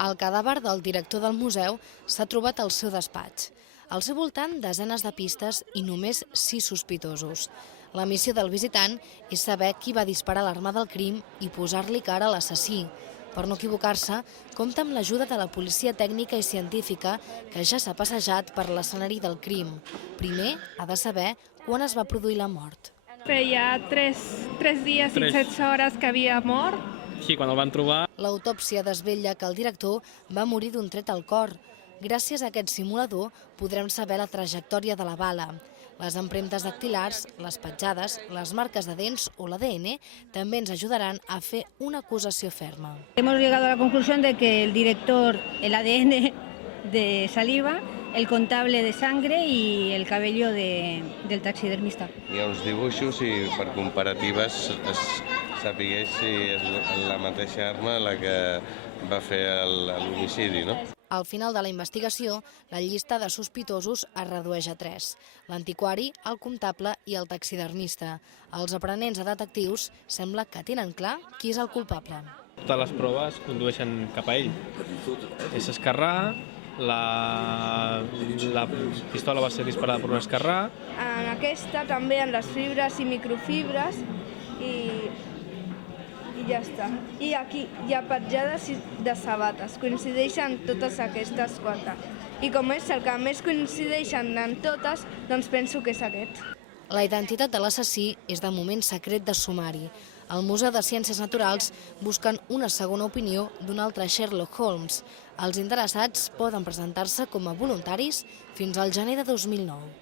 El cadàver del director del museu s'ha trobat al seu despatx. Al seu voltant, desenes de pistes i només 6 sospitosos. La missió del visitant és saber qui va disparar l'arma del crim i posar-li cara a l'assassí. Per no equivocar-se, compta amb l'ajuda de la policia tècnica i científica que ja s'ha passejat per l'escenari del crim. Primer ha de saber quan es va produir la mort. Feia 3 dies i 7 hores que havia mort. Sí, quan el van trobar. L'autòpsia desvetlla que el director va morir d'un tret al cor. Gràcies a aquest simulador podrem saber la trajectòria de la bala. Les empremtes dactilars, les petjades, les marques de dents o l'ADN també ens ajudaran a fer una acusació ferma. Hemos llegado a la conclusión de que el director, el ADN de saliva, el contable de sangre y el cabello del taxidermista. Hi ha uns dibuixos i per comparatives es sapigués si és la mateixa arma la que va fer l'homicidi, no? Al final de la investigació, la llista de sospitosos es redueix a 3. L'antiquari, el comptable i el taxidermista. Els aprenents a detectius sembla que tenen clar qui és el culpable. Totes les proves condueixen cap a ell. És esquerrà, la pistola va ser disparada per un esquerrà. En aquesta també en les fibres i microfibres i ja està. I aquí hi ha petjades de sabates, coincideixen totes aquestes 4. I com és el que més coincideixen en totes, doncs penso que és aquest. La identitat de l'assassí és de moment secret de sumari. Al Museu de Ciències Naturals busquen una segona opinió d'un altre Sherlock Holmes. Els interessats poden presentar-se com a voluntaris fins al gener de 2009.